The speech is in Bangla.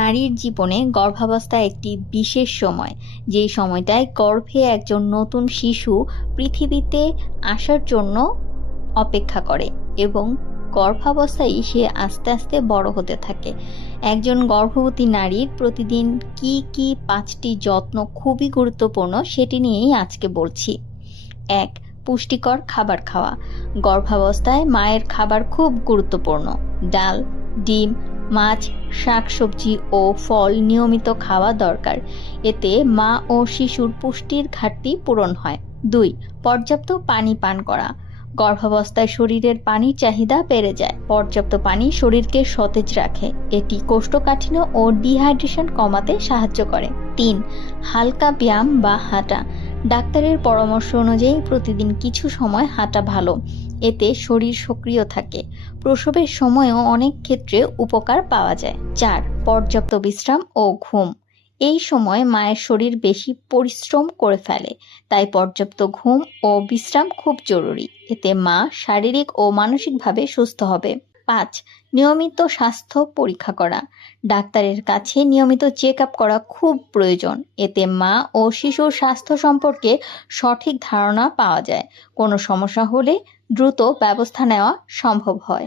নারীর জীবনে গর্ভাবস্থা একটি বিশেষ সময়, যেই সময়টায় গর্ভে একজন নতুন শিশু পৃথিবীতে আসার জন্য অপেক্ষা করে এবং গর্ভাবস্থায় সে আস্তে আস্তে বড় হতে থাকে। একজন গর্ভবতী নারীর প্রতিদিন কি কি 5টি যত্ন খুবই গুরুত্বপূর্ণ সেটি নিয়েই আজকে বলছি। 1. পুষ্টিকর খাবার খাওয়া। গর্ভাবস্থায় মায়ের খাবার খুব গুরুত্বপূর্ণ। ডাল, ডিম, মাছ, শাকসবজি ও ফল নিয়মিত খাওয়া দরকার। এতে মা ও শিশুর পুষ্টির ঘাটতি পূরণ হয়। 2. পর্যাপ্ত পানি পান করা। গর্ভাবস্থায় শরীরের পানির চাহিদা বেড়ে যায়। পর্যাপ্ত পানি শরীরকে সতেজ রাখে। এটি কোষ্ঠকাঠিন্য ও ডিহাইড্রেশন কমাতে সাহায্য করে। 3. হালকা ব্যায়াম বা হাঁটা। ডাক্তারের পরামর্শ অনুযায়ী প্রতিদিন কিছু সময় হাঁটা ভালো। এতে শরীর সক্রিয় থাকে। প্রসবের সময়ও অনেক ক্ষেত্রে উপকার পাওয়া যায়। 4. পর্যাপ্ত বিশ্রাম ও ঘুম। এই সময় মায়ের শরীর বেশি পরিশ্রম করে ফেলে, তাই পর্যাপ্ত ঘুম ও বিশ্রাম খুব জরুরি। এতে মা শারীরিক ও মানসিকভাবে সুস্থ হবে। 5. নিয়মিত স্বাস্থ্য পরীক্ষা করা। ডাক্তারের কাছে নিয়মিত চেক আপ করা খুব প্রয়োজন। এতে মা ও শিশুর স্বাস্থ্য সম্পর্কে সঠিক ধারণা পাওয়া যায়। কোনো সমস্যা হলে দ্রুত ব্যবস্থা নেওয়া সম্ভব হয়।